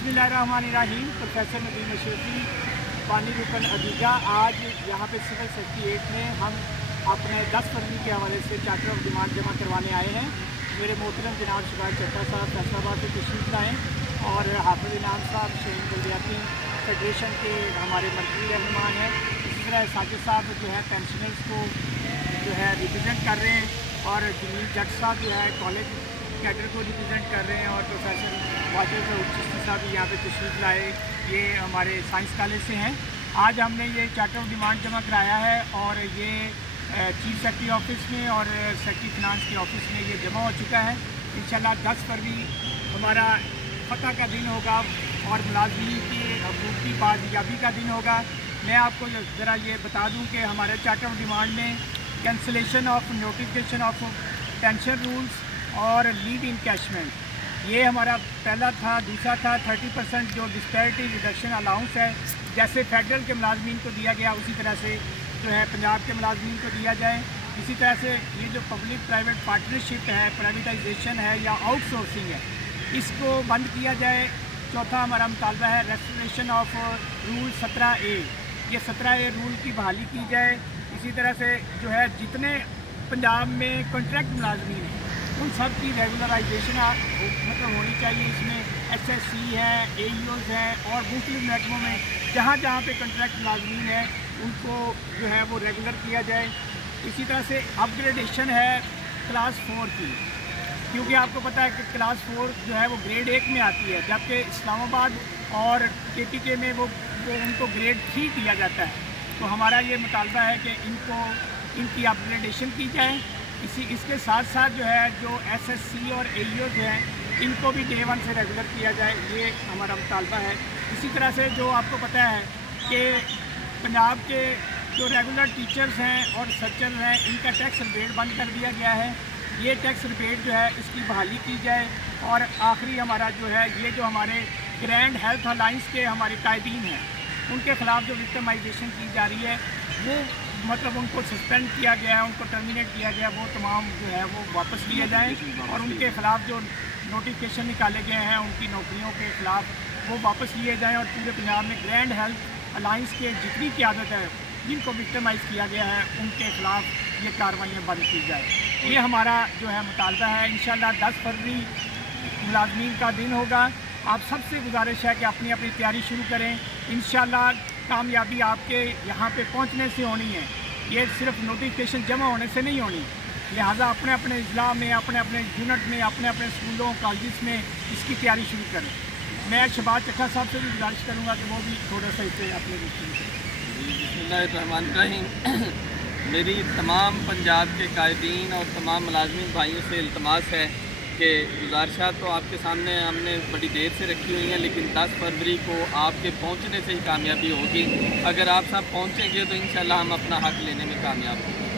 बिस्मिल्लाहिर्रहमानिर्रहीम। प्रोफेसर नदीम अशरफी, पानी रुकन अदीगा। आज यहाँ पे सिविल सेक्रेटरीट में हम अपने 10 फरवरी के हवाले से चार्टर ऑफ डिमांड जमा करवाने आए हैं। मेरे मोहतरम जनाब शबाज चट्टा साहब फैसलाबाद से तशरीफ लाएँ और हाफिज इनाम साहब शहीद बल्दियाती फेडरेशन के हमारे मरकज़ी रहनुमान हैं। इसी तरह साजिद साहब जो है पेंशनर्स को जो है रिप्रेजेंट कर रहे हैं और जमील जट साहब जो है कॉलेज कैडर को रिप्रेजेंट कर रहे हैं और प्रोफेसर वाजिद चिश्ती साहब भी यहाँ पे तशरीफ लाए। ये हमारे साइंस कॉलेज से हैं। आज हमने ये चार्टर ऑफ डिमांड जमा कराया है और ये चीफ सेक्रेटरी ऑफिस में और सेक्रेटरी फिनांस के ऑफिस में ये जमा हो चुका है। इंशाल्लाह 10 फरवरी हमारा फतह का दिन होगा और मुलाज़मीन की हकूक़ की बाजियाबी का दिन होगा। मैं आपको ज़रा ये बता दूँ कि हमारे चार्टर ऑफ डिमांड में cancellation of notification of pension rules और लीव इनकैशमेंट ये हमारा पहला था। दूसरा था 30% जो डिस्पैरिटी रिडक्शन अलाउंस है, जैसे फेडरल के मुलाजमीन को दिया गया उसी तरह से जो है पंजाब के मुलाजमीन को दिया जाए। इसी तरह से ये जो पब्लिक प्राइवेट पार्टनरशिप है, प्राइवेटाइजेशन है या आउटसोर्सिंग है, इसको बंद किया जाए। चौथा हमारा मुतालबा है रेस्टोरेशन ऑफ रूल 17A, ये 17A रूल की बहाली की जाए। इसी तरह से जो है जितने पंजाब में कॉन्ट्रैक्ट मुलाजमीन हैं उन सब की रेगुलराइजेशन मतलब होनी चाहिए। इसमें SSC है, AEOs हैं और मुख्तलिफ महकमों में जहाँ जहाँ पे कॉन्ट्रैक्ट मुलाजमीन है उनको जो है वो रेगुलर किया जाए। इसी तरह से अपग्रेडेशन है क्लास 4 की, क्योंकि आपको पता है कि क्लास 4 जो है वो ग्रेड 1 में आती है, जबकि इस्लामाबाद और KPK में वो उनको ग्रेड 3 दिया जाता है। तो हमारा ये मुतालबा है कि इनकी अपग्रेडेशन की जाए। इसके साथ साथ जो है जो SSC और AEOs हैं इनको भी Day 1 से रेगुलर किया जाए, ये हमारा मुतालबा है। इसी तरह से जो आपको पता है कि पंजाब के जो रेगुलर टीचर्स हैं और सर्चर हैं इनका टैक्स रिबेट बंद कर दिया गया है। ये टैक्स रिबेट जो है इसकी बहाली की जाए। और आखिरी हमारा जो है ये जो हमारे ग्रैंड हेल्थ अलाइंस के हमारे कायदीन हैं उनके ख़िलाफ़ जो विक्टिमाइजेशन की जा रही है वो मतलब उनको सस्पेंड किया गया है, उनको टर्मिनेट किया गया, वो तमाम जो है वो वापस लिए जाएँ और उनके ख़िलाफ़ जो नोटिफिकेशन निकाले गए हैं उनकी नौकरियों के ख़िलाफ़ वो वापस लिए जाएँ और पूरे पंजाब में ग्रैंड हेल्थ अलाइंस के जितनी क़यादत है जिनको विक्टिमाइज़ किया गया है उनके ख़िलाफ़ ये कार्रवाइयाँ बंद की जाए। ये हमारा जो है मुतालबा है। इंशाल्लाह 10 फरवरी मुलाजमीन का दिन होगा। आप सबसे गुजारिश है कि अपनी अपनी तैयारी शुरू करें। इंशाल्लाह कामयाबी आपके यहाँ पे पहुँचने से होनी है, ये सिर्फ नोटिफिकेशन जमा होने से नहीं होनी। लिहाजा अपने अपने अजला में, अपने अपने यूनिट में, अपने अपने स्कूलों कॉलेज में इसकी तैयारी शुरू करें। मैं शबाज चट्टा साहब से भी गुजारिश करूँगा कि वो भी थोड़ा सा इसे अपने शुरू करें। बिस्मिल्लाहिर्रहमानिर्रहीम। मेरी तमाम पंजाब के कायदीन और तमाम मुलाजमीन भाइयों से इल्तमास है कि गुजारिशात तो आपके सामने हमने बड़ी देर से रखी हुई हैं, लेकिन 10 फरवरी को आपके पहुंचने से ही कामयाबी होगी। अगर आप सब पहुंचेंगे तो इंशाल्लाह हम अपना हक लेने में कामयाब होंगे।